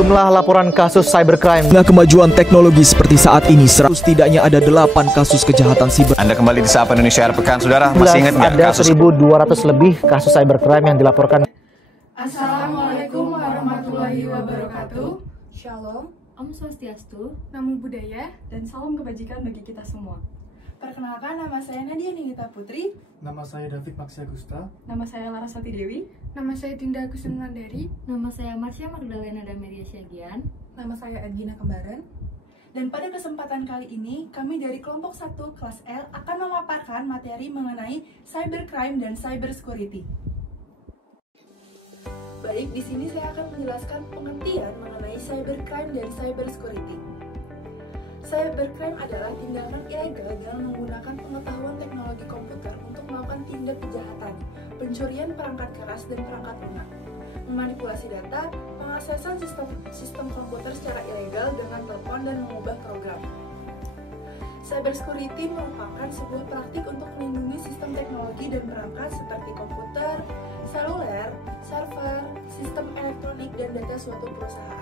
sejumlah laporan kasus cybercrime. Dengan kemajuan teknologi seperti saat ini, setidaknya ada 8 kasus kejahatan siber. Anda kembali di Sapa Indonesia Akhir Pekan, saudara. Masih ingat nggak Ada kasus 1.200 lebih kasus cybercrime yang dilaporkan. Assalamualaikum warahmatullahi wabarakatuh. Shalom, Om Swastiastu, Namo Buddhaya, dan salam kebajikan bagi kita semua. perkenalkan nama saya Nadia Ningita Putri. Nama saya David Maxia Gusta. Nama saya Laraswati Dewi. Nama saya Dinda Kusumandari. Nama saya Marsha Magdalena Dameria Syagian. Nama saya Edgina Kembaran. Dan pada kesempatan kali ini, kami dari kelompok 1 kelas L akan memaparkan materi mengenai cybercrime dan cybersecurity. Baik, di sini saya akan menjelaskan pengertian mengenai cybercrime dan cybersecurity. Cybercrime adalah tindakan ilegal dengan menggunakan pengetahuan teknologi komputer untuk melakukan tindak kejahatan, pencurian perangkat keras dan perangkat lunak, memanipulasi data, pengaksesan sistem komputer secara ilegal dengan telepon dan mengubah program. Cybersecurity merupakan sebuah praktik untuk melindungi sistem teknologi dan perangkat seperti komputer, seluler, server, sistem elektronik, dan data suatu perusahaan.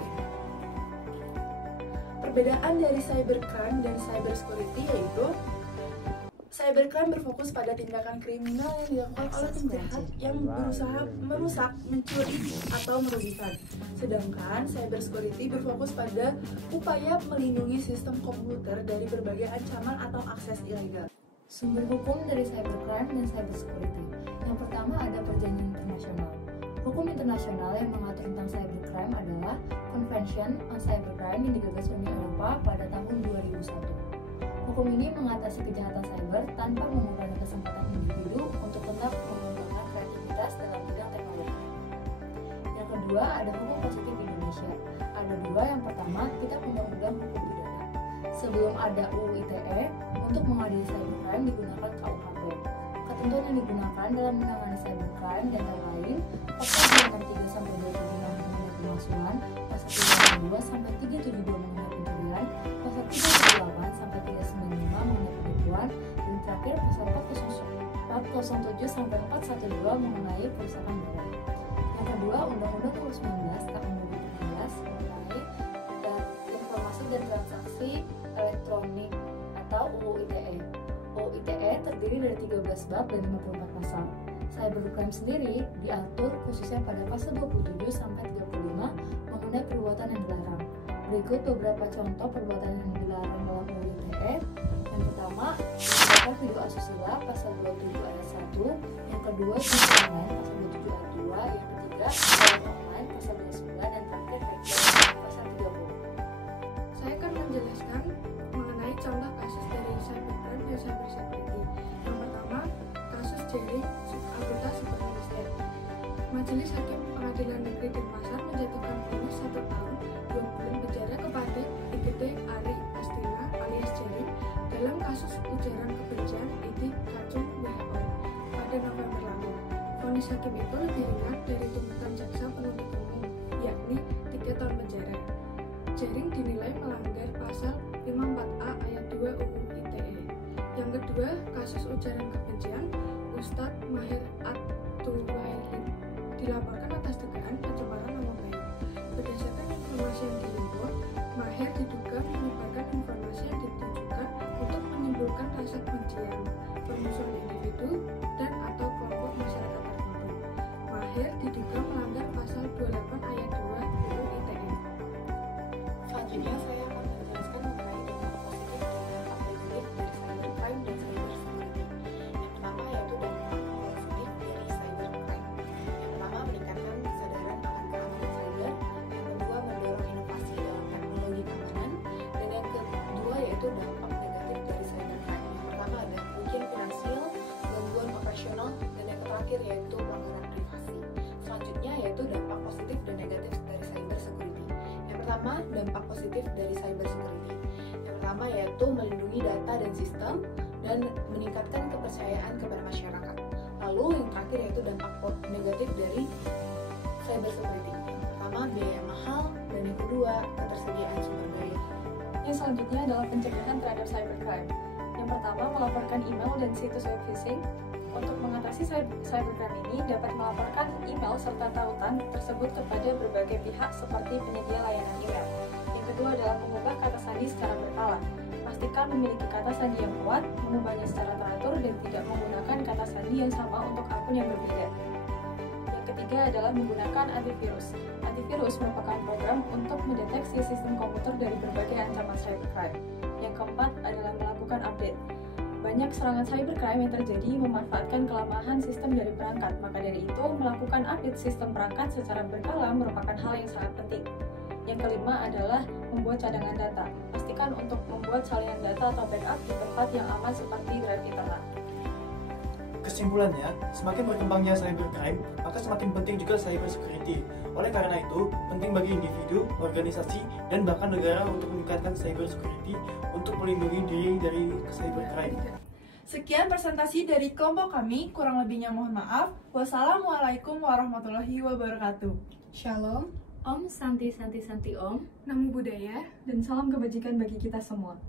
Perbedaan dari cybercrime dan cybersecurity yaitu cybercrime berfokus pada tindakan kriminal yang dilakukan oleh penjahat yang berusaha merusak, mencuri, atau merugikan. Sedangkan cybersecurity berfokus pada upaya melindungi sistem komputer dari berbagai ancaman atau akses ilegal. Sumber hukum dari cybercrime dan cybersecurity. Yang pertama ada perjanjian internasional. Hukum internasional yang mengatur tentang cybercrime adalah Convention on Cybercrime yang digagas Uni Eropa pada tahun 2001. Hukum ini mengatasi kejahatan cyber tanpa mengurangi kesempatan individu untuk tetap mengembangkan kreativitas dalam bidang teknologi. Yang kedua ada hukum positif di Indonesia. Ada dua, yang pertama kita undang-undang hukum pidana. Sebelum ada UU ITE, untuk mengadili cybercrime digunakan KUHP. Ketentuan yang digunakan dalam menangani cybercrime dan lain-lain pasal 263 sampai 276 mengenai pemalsuan, pasal 362 sampai 372 mengenai pencurian, pasal 378 sampai 395 mengenai penipuan, dan terakhir pasal 407 sampai 412 mengenai perusahaan barang. Yang kedua, Undang-Undang Nomor 19 Tahun 2016 mengenai informasi dan transaksi elektronik atau UU ITE. UU ITE terdiri dari 13 bab dan 54 pasal. Cybercrime sendiri diatur khususnya pada pasal 27 sampai 35 mengenai perbuatan yang dilarang. Berikut beberapa contoh perbuatan yang dilarang dalam UU ITE. Yang pertama, menggunakan video asusila pasal 27 ayat 1, yang kedua video online pasal 27 ayat 2, yang ketiga video online pasal 29, dan terakhir hacking pasal 30. Saya akan menjelaskan mengenai contoh kasus dari cybercrime dan cybersecurity. Yang pertama, kasus jaring anggota Superminister. Majelis Hakim Pengadilan Negeri Denpasar menjatuhkan vonis 1 tahun 2 bulan penjara kepada IGD Ari Astina alias Jaring dalam kasus ujaran kebencian ID Kacung WHO pada November lalu. Vonis hakim itu lebih ringan dari tuntutan jaksa penuntut umum, yakni 3 tahun penjara. Jaring dinilai melanggar pasal 54A ayat 2 UU ITE. Yang kedua, kasus ujaran kebencian Ustadz Mahir At-Tuwailin dilaporkan atas dugaan pencemaran nama baik. Berdasarkan informasi yang dihimpun, Mahir diduga menyebarkan informasi yang ditujukan untuk menimbulkan rasa kebencian, permusuhan individu dan atau kelompok masyarakat tertentu. Mahir diduga melanggar pasal 28 ayat 2 UU ITE. Selanjutnya saya akan menjelaskan mengenai dampak positif dan dampak negatif dari cybercrime dan cybersecurity. Yang pertama yaitu dampak positif dari cybercrime. Yang pertama, meningkatkan kesadaran akan keamanan cyber. Yang kedua, mendorong inovasi dalam teknologi keamanan. Dan yang kedua yaitu dampak negatif dari cybercrime. Yang pertama ada kerugian finansial, gangguan operasional, dan yang terakhir yaitu pelanggaran privasi. Selanjutnya yaitu dampak positif dan negatif dari cybersecurity. Yang pertama, dampak positif dari cybersecurity. Yang pertama yaitu melindungi data dan sistem dan meningkatkan kepercayaan kepada masyarakat. Lalu yang terakhir yaitu dampak negatif dari cybersecurity. Yang pertama, biaya mahal, dan yang kedua, ketersediaan sumber daya. Yang selanjutnya adalah pencegahan terhadap cybercrime. Yang pertama, melaporkan email dan situs web phishing. Untuk mengatasi cybercrime ini dapat melaporkan email serta tautan tersebut kepada berbagai pihak seperti penyedia layanan email. Yang kedua adalah mengubah kata sandi secara berkala. Pastikan memiliki kata sandi yang kuat, mengubahnya secara teratur, dan tidak menggunakan kata sandi yang sama untuk akun yang berbeda. Yang ketiga adalah menggunakan antivirus. Antivirus merupakan program untuk mendeteksi sistem komputer dari berbagai ancaman cybercrime. Yang keempat adalah melakukan update. Banyak serangan cybercrime yang terjadi memanfaatkan kelemahan sistem dari perangkat, maka dari itu melakukan update sistem perangkat secara berkala merupakan hal yang sangat penting. Yang kelima adalah membuat cadangan data. Pastikan untuk membuat salinan data atau backup di tempat yang aman seperti drive internal. Kesimpulannya, semakin berkembangnya cybercrime, maka semakin penting juga cyber security. Oleh karena itu, penting bagi individu, organisasi, dan bahkan negara untuk meningkatkan cyber security untuk melindungi diri dari cybercrime. Sekian presentasi dari kelompok kami, kurang lebihnya mohon maaf. Wassalamualaikum warahmatullahi wabarakatuh. Shalom, Om Santi Santi Santi Om. Namo Buddhaya. Dan salam kebajikan bagi kita semua.